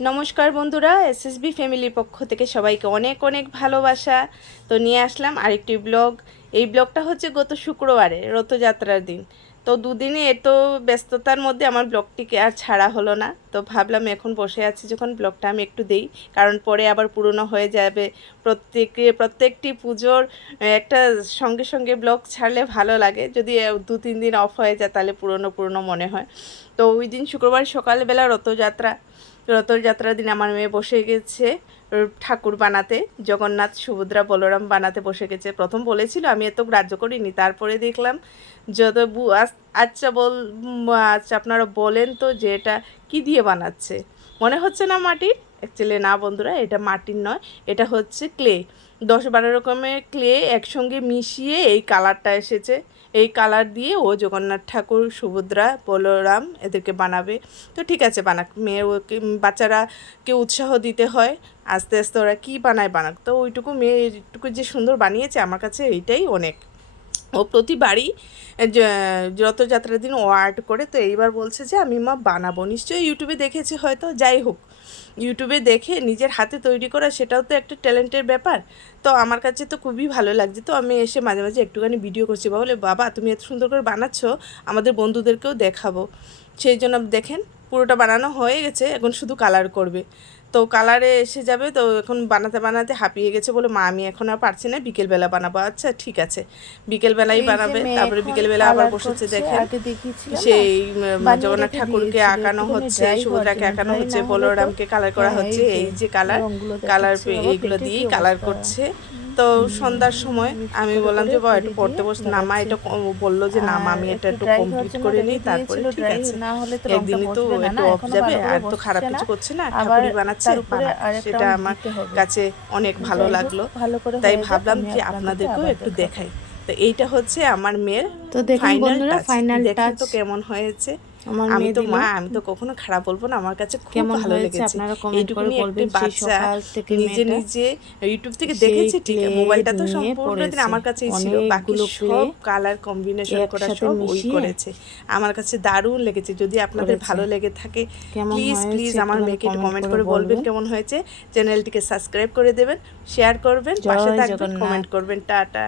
নমস্কার বন্ধুরা, এসএসবি ফ্যামিলির পক্ষ থেকে সবাইকে অনেক অনেক ভালোবাসা। তো নিয়ে আসলাম আরেকটি ব্লগ। এই ব্লগটা হচ্ছে গত শুক্রবারে রথযাত্রার দিন। তো দুদিনে এত ব্যস্ততার মধ্যে আমার ব্লগটিকে আর ছাড়া হলো না। তো ভাবলাম এখন বসে আছি যখন ব্লগটা আমি একটু দেই, কারণ পরে আবার পুরনো হয়ে যাবে। প্রত্যেকটি পুজোর একটা সঙ্গে সঙ্গে ব্লগ ছাড়লে ভালো লাগে, যদি 2-3 দিন অফ হয়ে যায় তাহলে পুরনো পুরনো মনে হয়। তো ওই দিন শুক্রবার সকালবেলা রথযাত্রার দিন আমার মেয়ে বসে গেছে ঠাকুর বানাতে। জগন্নাথ, সুভদ্রা, বলরাম বানাতে বসে গেছে। প্রথম বলেছিল, আমি এত গ্রাহ্য করিনি। তারপরে দেখলাম যত আচ্ছা আচ্ছা আপনারা বলেন তো যে এটা কী দিয়ে বানাচ্ছে। মনে হচ্ছে না মাটির? অ্যাকচুয়ালি না বন্ধুরা, এটা মাটির নয়, এটা হচ্ছে ক্লে। 10-12 রকমের ক্লে একসঙ্গে মিশিয়ে এই কালারটা এসেছে। এই কালার দিয়ে ও জগন্নাথ ঠাকুর, সুভদ্রা, বলরাম এদেরকে বানাবে। তো ঠিক আছে, বানাক। বাচ্চারাকে উৎসাহ দিতে হয়, আস্তে আস্তে ওরা কী বানাক। তো ওইটুকু মেয়ে এইটুকু যে সুন্দর বানিয়েছে, আমার কাছে এইটাই অনেক। ও প্রতিবারই রথযাত্রার দিন ও আর্ট করে। তো এইবার বলছে যে আমি মা বানাবো। নিশ্চয়ই ইউটিউবে দেখেছে হয়তো, যাই হোক, ইউটিউবে দেখে নিজের হাতে তৈরি করা সেটাও তো একটা ট্যালেন্টের ব্যাপার। তো আমার কাছে তো খুবই ভালো লাগছে। তো আমি এসে মাঝে মাঝে একটুখানি ভিডিও করছি। বলে বাবা তুমি এত সুন্দর করে বানাচ্ছ, আমাদের বন্ধুদেরকেও দেখাবো। সেই জন্য দেখেন পুরোটা বানানো হয়ে গেছে, এখন শুধু কালার করবে। তো কালারে এসে যাবে। তো এখন বানাতে বানাতে হাঁপিয়ে গেছে, বলে মা আমি এখন আর পারছি না, বিকেলবেলা বানাবো। আচ্ছা ঠিক আছে, বিকেলবেলাই বানাবে। তারপরে বিকেলবেলা আবার বসেছে, দেখেন সেই জগন্নাথ ঠাকুরকে আঁকানো হচ্ছে, সুভদ্রাকে আঁকানো হচ্ছে, বলরামকে কালার করা হচ্ছে। এই যে কালার এইগুলো দিয়েই কালার করছে। তো সন্ধ্যার সময় আমি বললাম যে বাবা একটু পড়তে বস না মা, এটা বললো যে না মা আমি এটা একটু কমপ্লিট করে নিই, তারপরে ঠিক আছে, একদিনই তো একটু অফ যাবে, আর তো খারাপ কিছু করছে না, ঠাকুরই বানাচ্ছে, সেটা আমার কাছে অনেক ভালো লাগলো। তাই ভাবলাম যে আপনাদেরকেও একটু দেখাই। তো এইটা হচ্ছে আমার মেয়ের ফাইনাল টাচ। দেখেন তো কেমন হয়েছে। আমি তো মা, আমি তো কখনো খারাপ বলবো না, আমার কাছে খুব ভালো লেগেছে। এইটুকুনি একটি বাচ্চা নিজে নিজে ইউটিউব থেকে দেখেছি, ঠিক মোবাইলটা তো সম্পূর্ণ দিন আমার কাছেই ছিল, বাকি সব কালার কম্বিনেশন করা সব ওই করেছে। আমার কাছে দারুণ লেগেছে। যদি আপনাদের ভালো লেগে থাকে প্লিজ প্লিজ আমার মেয়েকে একটু কমেন্ট করে বলবেন কেমন হয়েছে। চ্যানেলটিকে সাবস্ক্রাইব করে দেবেন, শেয়ার করবেন, পাশে থাকবেন, কমেন্ট করবেন। টাটা।